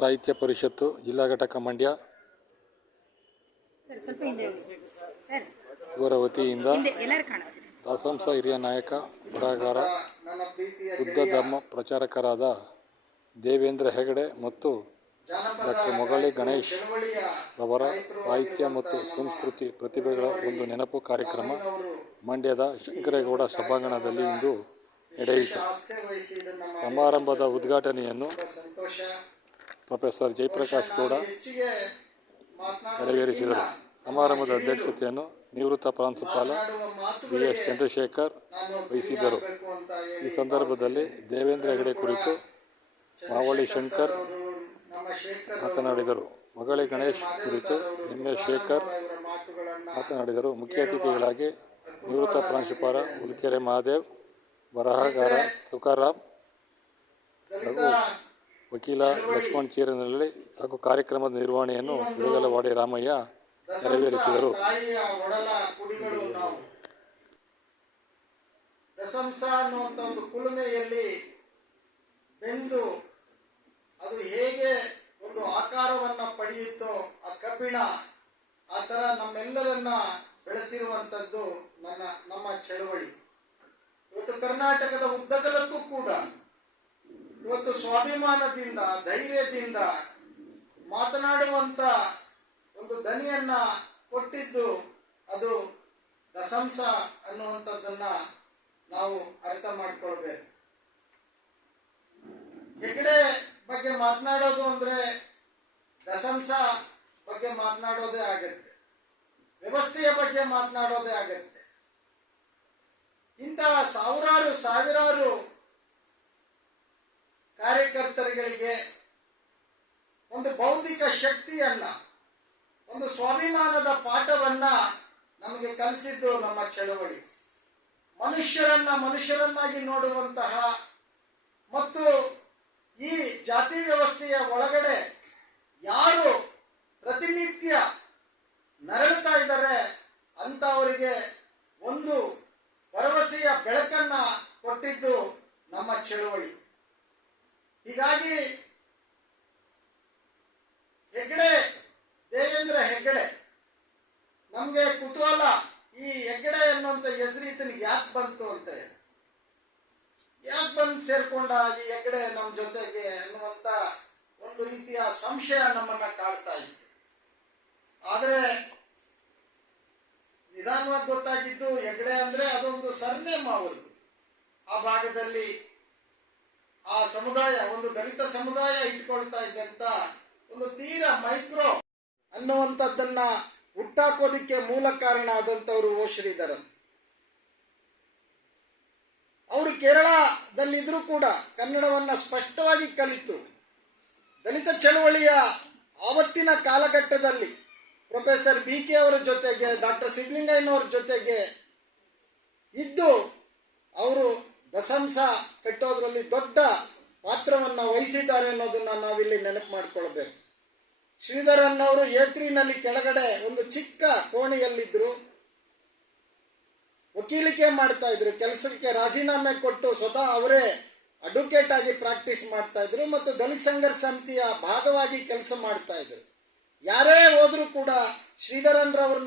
ಸಾಹಿತ್ಯ ಪರಿಷತ್ತು ಜಿಲ್ಲಾ ಘಟಕ ಮಂಡ್ಯ. ಇವರ ವತಿಯಿಂದ ದಾಸಂಸ ಹಿರಿಯ ನಾಯಕ ಬರಹಗಾರ ಬುದ್ಧ ಧರ್ಮ ಪ್ರಚಾರಕರಾದ ದೇವೇಂದ್ರ ಹೆಗಡೆ ಮತ್ತು ಡಾಕ್ಟರ್ ಮೊಗಳಿ ಗಣೇಶ್ ಅವರ ಸಾಹಿತ್ಯ ಮತ್ತು ಸಂಸ್ಕೃತಿ ಪ್ರತಿಭೆಗಳ ಒಂದು ನೆನಪು ಕಾರ್ಯಕ್ರಮ ಮಂಡ್ಯದ ಶಂಕರೇಗೌಡ ಸಭಾಂಗಣದಲ್ಲಿ ಇಂದು ನಡೆಯಿತು. ಸಮಾರಂಭದ ಉದ್ಘಾಟನೆಯನ್ನು ಪ್ರೊಫೆಸರ್ ಜಯಪ್ರಕಾಶ್ ಹೆಚ್ಚಿಗೆ ನೆರವೇರಿಸಿದರು. ಸಮಾರಂಭದ ಅಧ್ಯಕ್ಷತೆಯನ್ನು ನಿವೃತ್ತ ಪ್ರಾಂಶುಪಾಲ ಬಿ ಎಸ್ ಚಂದ್ರಶೇಖರ್ ವಹಿಸಿದ್ದರು. ಈ ಸಂದರ್ಭದಲ್ಲಿ ದೇವೇಂದ್ರ ಹೆಗಡೆ ಕುರಿತು ಮಾವಳಿ ಶಂಕರ್ ಮಾತನಾಡಿದರು. ಮಗಳಿ ಗಣೇಶ್ ಕುರಿತು ಎಂ ಶೇಖರ್ ಮಾತನಾಡಿದರು. ಮುಖ್ಯ ಅತಿಥಿಗಳಾಗಿ ನಿವೃತ್ತ ಪ್ರಾಂಶುಪಾಲ ಉಡುಕೆರೆ ಮಹಾದೇವ್, ಬರಹಗಾರ ತುಕಾರಾಮ್ ದಲಿತ ವಕೀಲ ಲಕ್ಷ್ಮಣ್ ಚೇರಿನಲ್ಲಿ ಹಾಗೂ ಕಾರ್ಯಕ್ರಮದ ನಿರ್ವಹಣೆಯನ್ನು ಬಿಳಗಲವಾಡಿ ರಾಮಯ್ಯ ನೆರವೇರಿಸಿದರು. ದಸಂಸ ಅನ್ನುವಂಥ ಒಂದು ಕುಲುಮೆಯಲ್ಲಿ ಬೆಂದು ಅದು ಹೇಗೆ ಒಂದು ಆಕಾರವನ್ನು ಪಡೆಯಿತೋ ಆ ಕಬ್ಬಿಣ, ಆ ಥರ ನಮ್ಮೆಲ್ಲರನ್ನ ಬೆಳೆಸಿರುವಂಥದ್ದು ನನ್ನ, ನಮ್ಮ ಚಳವಳಿ. ಇವತ್ತು ಕರ್ನಾಟಕದ ಉದ್ದಗಲಕ್ಕೂ ಕೂಡ ಇವತ್ತು ಸ್ವಾಭಿಮಾನದಿಂದ, ಧೈರ್ಯದಿಂದ ಮಾತನಾಡುವಂತ ಒಂದು ದನಿಯನ್ನ ಕೊಟ್ಟಿದ್ದು ಅದು ದಸಂಸ ಅನ್ನುವಂಥದ್ದನ್ನ ನಾವು ಅರ್ಥ ಮಾಡ್ಕೊಳ್ಬೇಕು. ಹೆಗಡೆ ಬಗ್ಗೆ ಮಾತನಾಡೋದು ಅಂದ್ರೆ ದಸಂಸ ಬಗ್ಗೆ ಮಾತನಾಡೋದೇ ಆಗತ್ತೆ. ವ್ಯವಸ್ಥೆಯ ಬಗ್ಗೆ ಮಾತನಾಡೋದೇ ಆಗತ್ತೆ. ಇಂತಹ ಸಾವಿರಾರು ಸಾವಿರಾರು ಕಾರ್ಯಕರ್ತರುಗಳಿಗೆ ಒಂದು ಬೌದ್ಧಿಕ ಶಕ್ತಿಯನ್ನ, ಒಂದು ಸ್ವಾಭಿಮಾನದ ಪಾಠವನ್ನ ನಮಗೆ ಕಲಿಸಿದ್ದು ನಮ್ಮ ಚಳವಳಿ. ಮನುಷ್ಯರನ್ನ ಮನುಷ್ಯರನ್ನಾಗಿ ನೋಡುವಂತಹ ಮತ್ತು ಈ ಜಾತಿ ವ್ಯವಸ್ಥೆಯ ಒಳಗಡೆ ಯಾರು ಪ್ರತಿನಿತ್ಯ ನರಳುತ್ತಾ ಇದ್ದಾರೆ ಅಂತವರಿಗೆ ಒಂದು ಭರವಸೆಯ ಬೆಳಕನ್ನ ಕೊಟ್ಟಿದ್ದು ನಮ್ಮ ಚಳವಳಿ. ಹೀಗಾಗಿ ಹೆಗ್ಡೆ ದೇವೇಂದ್ರ ಹೆಗ್ಗಡೆ, ನಮಗೆ ಕುತೂಹಲ ಈ ಹೆಗ್ಗಡೆ ಅನ್ನುವಂಥ ಹೆಸರು ಈತನಿಗೆ ಯಾಕೆ ಬಂತು ಅಂತ ಯಾಕೆ ಬಂದು ಸೇರ್ಕೊಂಡ ಈ ಹೆಗ್ಗಡೆ ನಮ್ಮ ಜೊತೆಗೆ ಅನ್ನುವಂಥ ಒಂದು ರೀತಿಯ ಸಂಶಯ ನಮ್ಮನ್ನ ಕಾಡ್ತಾ ಇತ್ತು. ಆದರೆ ನಿಧಾನವಾಗಿ ಗೊತ್ತಾಗಿದ್ದು ಹೆಗ್ಗಡೆ ಅಂದ್ರೆ ಅದೊಂದು ಸರ್ನೇಮ್ ಅವರು ಆ ಭಾಗದಲ್ಲಿ ಆ ಸಮುದಾಯ, ಒಂದು ದಲಿತ ಸಮುದಾಯ ಇಟ್ಕೊಳ್ತಾ ಇದ್ದಂತ ಒಂದು ತೀರಾ ಮೈಕ್ರೋ ಅನ್ನುವಂಥದ್ದನ್ನ ಹುಟ್ಟಾಕೋದಿಕ್ಕೆ ಮೂಲ ಕಾರಣ ಆದಂಥವ್ರು ಓ ಅವರು ಕೇರಳದಲ್ಲಿದ್ದರೂ ಕೂಡ ಕನ್ನಡವನ್ನ ಸ್ಪಷ್ಟವಾಗಿ ಕಲಿತು. ದಲಿತ ಚಳವಳಿಯ ಆವತ್ತಿನ ಕಾಲಘಟ್ಟದಲ್ಲಿ ಪ್ರೊಫೆಸರ್ ಬಿ ಕೆ ಅವರ ಜೊತೆಗೆ ಡಾಕ್ಟರ್ ಸಿದ್ಲಿಂಗಯ್ಯನವರ ಜೊತೆಗೆ ಇದ್ದು, ಅವರು ದಸಂಸ ಕಟ್ಟೋದ್ರಲ್ಲಿ ದೊಡ್ಡ ಪಾತ್ರವನ್ನ ವಹಿಸಿದ್ದಾರೆ ಅನ್ನೋದನ್ನ ನಾವಿಲ್ಲಿ ನೆನಪು ಮಾಡ್ಕೊಳ್ಬೇಕು. ಶ್ರೀಧರನ್ ಅವರು ಏತ್ರಿನಲ್ಲಿ ಕೆಳಗಡೆ ಒಂದು ಚಿಕ್ಕ ಕೋಣೆಯಲ್ಲಿದ್ರು. ವಕೀಲಿಕೆ ಮಾಡ್ತಾ ಇದ್ರು, ಕೆಲಸಕ್ಕೆ ರಾಜೀನಾಮೆ ಕೊಟ್ಟು ಸ್ವತಃ ಅವರೇ ಅಡ್ವೊಕೇಟ್ ಆಗಿ ಪ್ರಾಕ್ಟೀಸ್ ಮಾಡ್ತಾ ಇದ್ರು ಮತ್ತು ದಲಿತ ಸಂಘರ್ಷ ಸಮಿತಿಯ ಭಾಗವಾಗಿ ಕೆಲಸ ಮಾಡ್ತಾ ಇದ್ರು. ಯಾರೇ ಹೋದ್ರೂ ಕೂಡ ಶ್ರೀಧರನ್ ರವ್ರನ್ನ